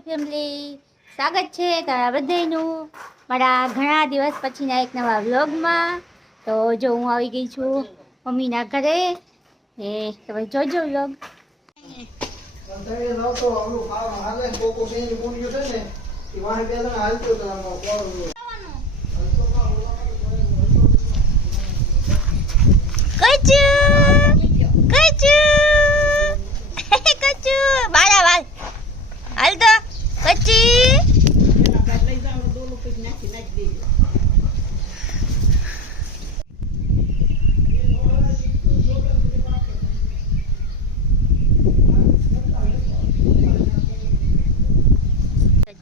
Family સ્વાગત છે તમારા બધાનું મારા ઘણા દિવસ પછીના એક નવા વ્લોગમાં તો જો હું આવી ગઈ છું મમ્મીના ઘરે. એ તમે જોજો વ્લોગ. કચુ કચુ કચુ હાલ તો કચ્ચી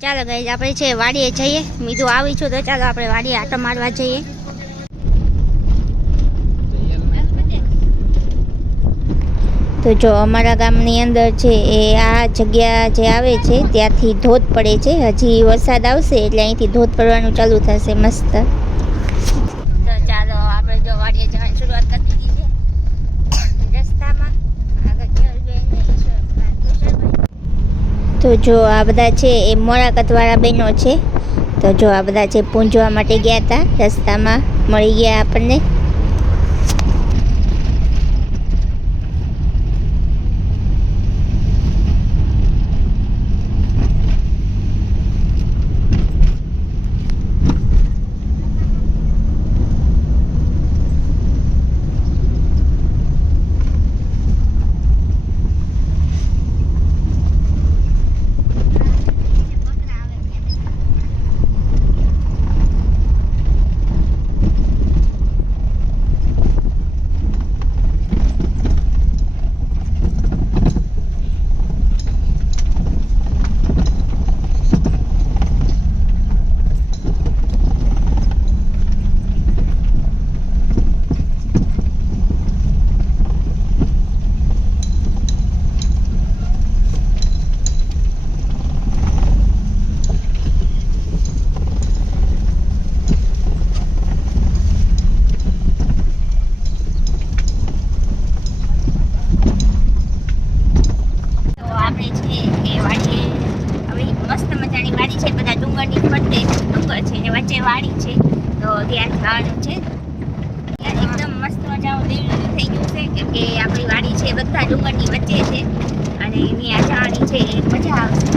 ચાલો ગઈ આપણે છે વાડીએ જઈએ. મીધું આવી છું તો ચાલો આપણે વાડીએ આટો મારવા જઈએ. તો જો અમારા ગામની અંદર છે એ આ જગ્યા જે આવે છે, ત્યાંથી ધોધ પડે છે. હજી વરસાદ આવશે એટલે અહીંથી ધોધ પડવાનું ચાલુ થશે મસ્ત તો ચાલો આપણે જો વાડીએ જવાની શરૂઆત કરી દીધી છે રસ્તામાં આગળ કેવલબેન ને ઈશ્વરભાઈ, તુષારભાઈ. તો જો આ બધા છે એ મોરાકતવાળા બહેનો છે. તો જો આ બધા છે પૂંજવા માટે ગયા હતા રસ્તામાં મળી ગયા આપણને તો આપણે છે એ વાડીએ હવે મસ્ત મજાની વાડી છે બધા ડુંગરની ફરતે ડુંગર છે ને વચ્ચે વાડી છે તો ત્યાં જવાનું છે ત્યાં એકદમ મસ્ત મજાનું લીલું થઈ ગયું છે કેમ કે આપણી વાડી છે બધા ડુંગરની વચ્ચે છે. અને ત્યાં જવાની છે એ મજા આવશે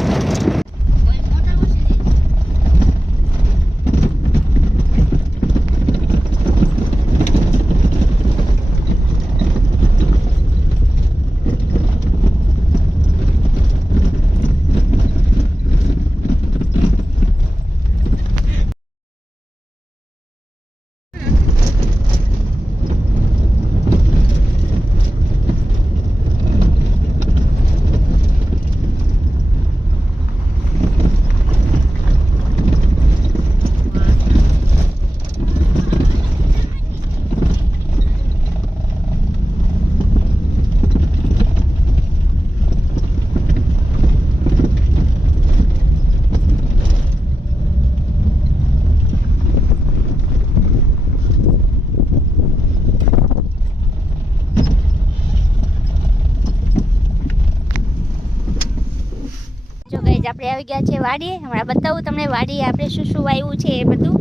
આપણે આવી ગયા છે વાડીએ. હમણાં બતાવું તમને વાડીએ આપણે શું શું વાવ્યું છે એ બધું.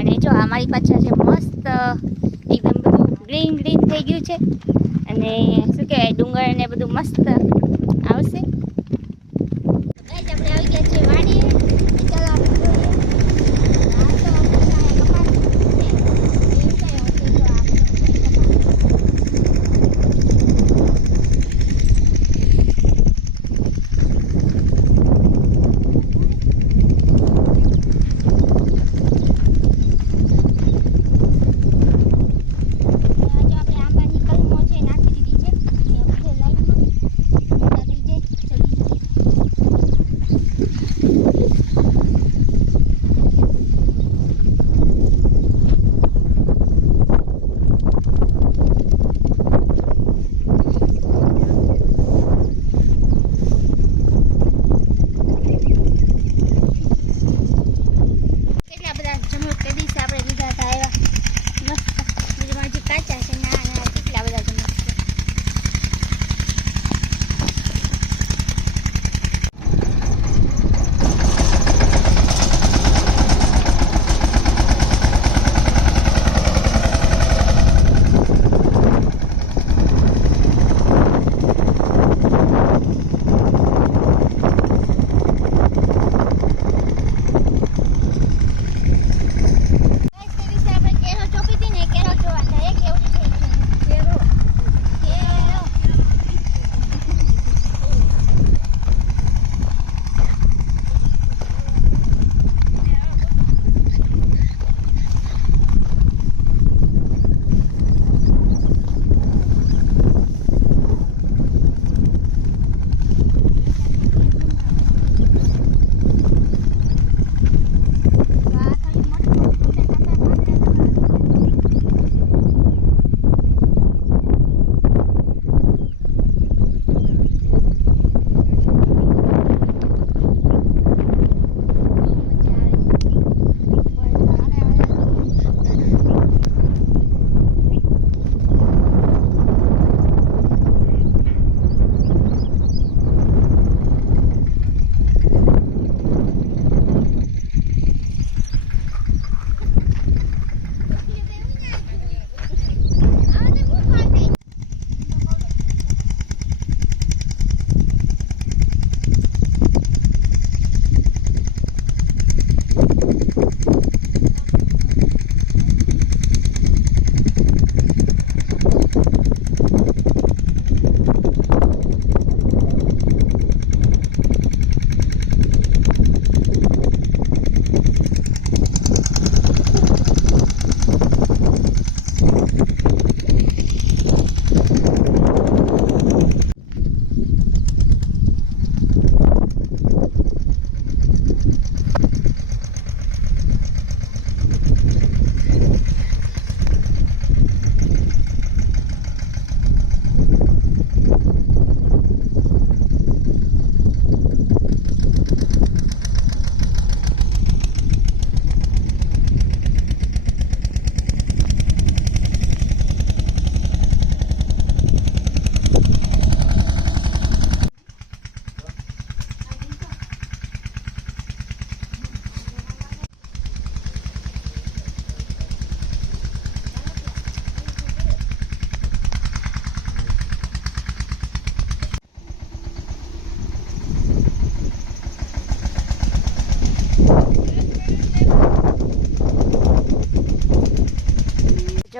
અને જો અમારી પાછળ છે મસ્ત, એકદમ બધું ગ્રીન ગ્રીન થઈ ગયું છે. અને શું કહેવાય ડુંગર ને બધું મસ્ત આવશે. આપણે આવી ગયા છે વાડીએ.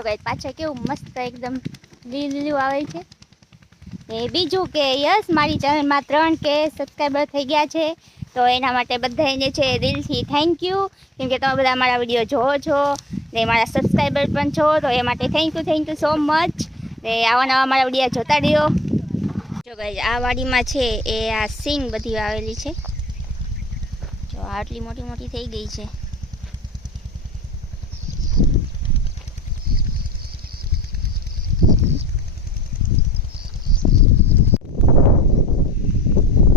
જો પાછળ કેવું મસ્ત એકદમ લીલું આવે છે. એ બીજું કે યસ, મારી ચેનલમાં ત્રણ કે સબસ્ક્રાઈબર થઈ ગયા છે. તો એના માટે બધાને છે, દિલથી થેન્ક યુ કેમ કે તમે બધા મારા વીડિયો જોવો છો, ને મારા સબસ્ક્રાઈબર પણ છો, તો એ માટે thank you thank you so much ને આવા નવા મારા વીડિયો જોતા રહ્યો. જો ગાઈઝ આ વાડીમાં છે, એ આ સિંગ બધી આવેલી છે. જો આટલી મોટી મોટી થઈ ગઈ છે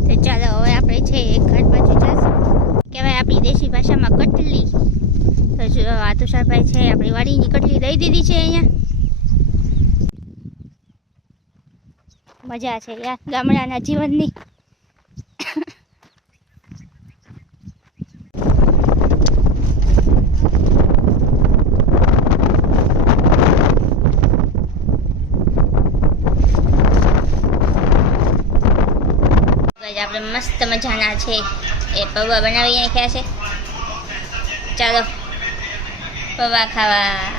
તો ચાલો હવે આપણે છે એ ઘર બાજુ જશું કહેવાય આપણી દેશી ભાષામાં કટલી તો જો આ તુષારભાઈ છે આપણી વાડીની કટલી દઈ દીધી છે અહીંયા. મજા છે યાર ગામડાના જીવનની. આપણે મસ્ત મજાના છે. એ પૌવા બનાવી નાખ્યા છે. ચાલો. પૌવા ખાવા